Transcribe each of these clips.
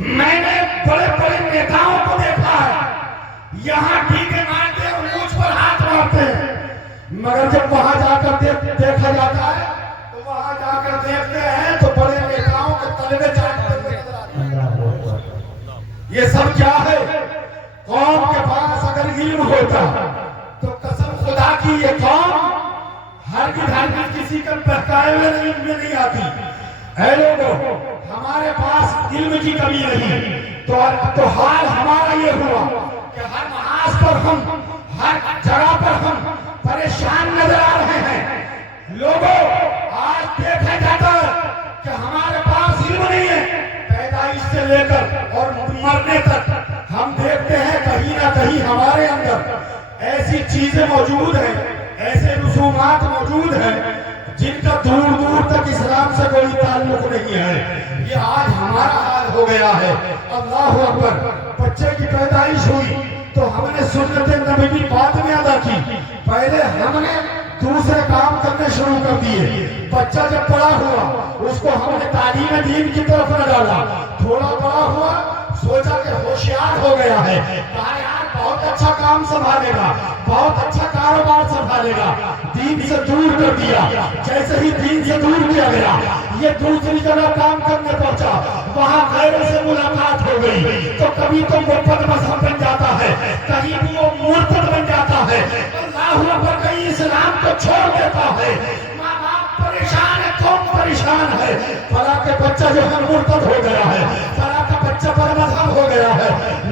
میں نے بڑے بڑے نیتاؤں کو دیکھا ہے یہاں ٹھیکے مارتے اور مجھ پر ہاتھ مارتے ہیں، مگر جب وہاں جا کر دیکھا جاتا ہے تو وہاں جا کر دیکھتے ہیں تو بڑے نیتاؤں کے تلوے چاٹتے ہوئے نظر آتے ہیں۔ یہ سب کیا ہے؟ قوم کے پاس اگر علم ہوتا تو قسم خدا کی یہ قوم ہرگز کسی کے بہکائے ہوئے علم میں نہیں آتی۔ اے لوگوں، ہمارے پاس علم کی کمی نہیں تو حال ہمارا یہ ہوا کہ ہر محاذ پر ہم، ہر جگہ پر ہم پریشان نظر آ رہے ہیں۔ لوگوں، آج دیکھا جاتا ہے کہ ہمارے پاس علم نہیں ہے، پیدائش سے لے کر اور مرنے تک ہم دیکھتے ہیں کہیں نہ کہیں ہمارے اندر ایسی چیزیں موجود ہیں، ایسے رسومات موجود ہیں جن کا دور دور تک اسلام سے کوئی تعلق نہیں ہے۔ یہ آج ہمارا حال ہو گیا ہے۔ اللہ اکبر، بچے کی پیدائش ہوئی تو ہم نے سنت نبوی بعد میں ادا کی، پہلے ہم نے دوسرے کام کرنے شروع کر دیے۔ بچہ جب بڑا ہوا اس کو ہم نے تعلیم دین کی طرف نہ ڈالا، تھوڑا بڑا ہوا سوچا کہ ہوشیار ہو گیا ہے، کہا یار بہت اچھا کام سنبھالے گا، بہت اچھا کاروبار سنبھالے گا، دین سے دور کر دیا۔ جیسے ہی دین سے دور کیا گیا، یہ دوسری جگہ کام کرنے پہنچا، وہاں غیروں سے ملاقات ہو گئی تو کبھی تو مرتد مذہب بن جاتا ہے، کہیں بھی وہ مرتد بن جاتا ہے، اللہ اکبر، کہیں اسلام کو چھوڑ دیتا ہے۔ ماں باپ پریشان ہے، قوم پریشان ہے، فلاں کے بچہ جو ہے مرتد ہو گیا ہے، فلاں کا بچہ پر مذہب ہو گیا ہے۔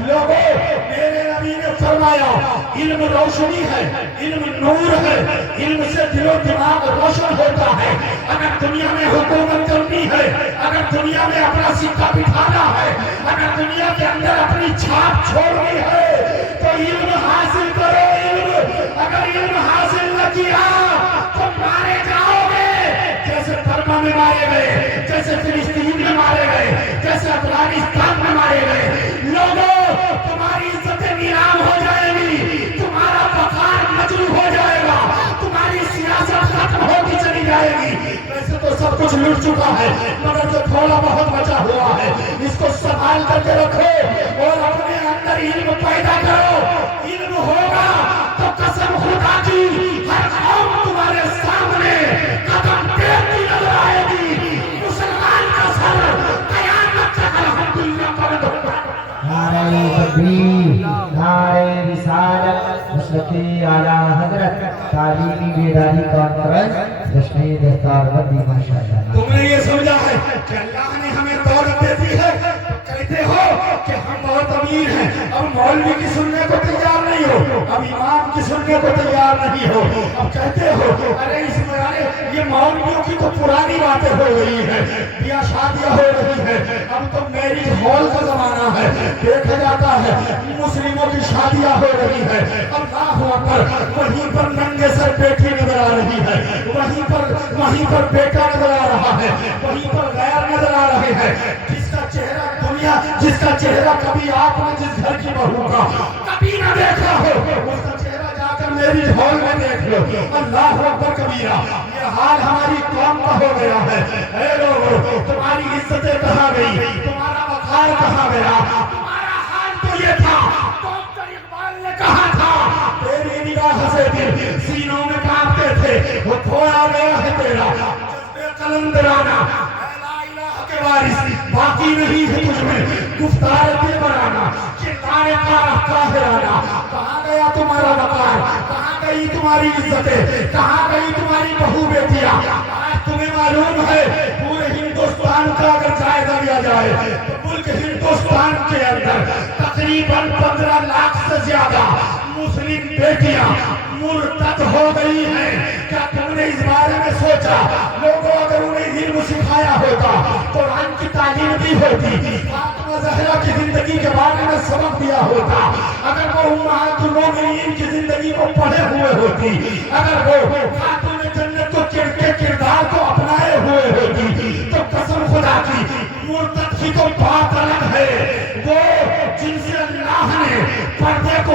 لوگوں، میرے نبی نے فرمایا علم روشنی ہے، علم نور ہے، علم سے دل و دماغ روشن ہوتا ہے۔ اگر دنیا میں حکومت کرنی ہے، اگر دنیا میں اپنا سکہ بٹھانا ہے، اگر دنیا کے اندر اپنی چھاپ چھوڑنی ہے تو علم حاصل کرو۔ علم اگر علم حاصل نہ کیا تو مارے جاؤ گے، جیسے برما میں مارے گئے، جیسے فلسطین میں مارے گئے، جیسے افغانستان میں مارے گئے۔ لوگوں، تمہاری عزتیں نیلام ہو جائے گی، تمہارا وقار مجروح ہو جائے گا، تمہاری سیاست ختم ہوتی چلی جائے گی۔ ویسے تو سب کچھ لٹ چکا ہے، مگر جو تھوڑا بہت بچا ہوا ہے اس کو سنبھال کر کے رکھو اور اپنے اندر علم پیدا کرو۔ علم ہوگا تو قسم خدا کی ہر قوم تمہارے سامنے قدم ٹیکتی نظر آئے گی۔ مسلمان کا سر قیامت تک الحمدللہ بلند ہوگا۔ نعرہ تکبیر، نعرہ رسالت، نصرت اعلیٰ حضرت تعلیمی بیداری کانفرنس جشن دستار بندی ماشاءاللہ۔ تم نے یہ سمجھا ہے کہ اللہ نے ہمیں دولت دے دی ہے، کہتے ہو کہ ہم بہت امیر ہیں، اب مولوی کی سننے کو تیار نہیں ہو، اب امام کی سننے کو تیار نہیں ہو، اب کہتے ہو ارے اس میں یہ مولویوں کی تو پرانی باتیں ہو رہی ہیں، بیاہ شادیاں ہو رہی ہیں، اب تو میرج ہال کا زمانہ ہے، دیکھا جاتا ہے مسلموں کی شادیاں ہو رہی ہیں۔ اللہ اکبر، وہیں پر ننگے سر بیٹی نظر آ رہی ہے، وہیں پر بیٹا نظر آ رہا ہے، وہیں پر غیر نظر آ رہے ہیں، جس کا چہرہ کبھی آپ نے جس گھر کی بہو کا کبھی نہ دیکھا ہو، اس کا چہرہ جا کر میری ہال میں دیکھ لو۔ اللہ اکبر کبیرہ، یہ حال ہماری قوم کا ہو گیا ہے۔ اے لوگوں، تمہاری عزتیں کہاں گئی، تمہارا وقار کہاں گیا؟ تمہارا حال تو یہ تھا، ڈاکٹر اقبال نے کہا تھا تیری نگاہ سے دل سینوں میں کانپتے تھے، وہ کھویا گیا ہے تیرا جذبے قلندرانہ، کے وارث باقی نہیں ہے تجھ میں گفتار دل برانا، کردار قاہرانہ۔ کہاں گیا تمہارا وقار، کہاں گئی تمہاری عزتیں، کہاں گئی تمہاری بہو بیٹیاں؟ آج تمہیں معلوم ہے پورے ہندوستان کا اگر جائزہ لیا جائے تو ملک ہندوستان کے اندر تقریباً 15 لاکھ سے زیادہ مسلم بیٹیاں مرتد ہو گئی ہیں۔ کیا تم نے اس بارے میں سوچا؟ لوگوں، اگر انہیں علم سکھایا ہوتا، قرآن کی تعلیم دی ہوتی، فاطمہ زہرا کی زندگی کے بارے میں سبق دیا ہوتا، اگر وہ امہات المومنین کی زندگی کو پڑھے ہوئے ہوتی، اگر وہ خاتون جنت کے کردار کو اپنائے ہوئے ہوتی، تو قسم خدا کی مرتد کی تو بات الگ ہے۔ وہ جن سے اللہ نے پردے کو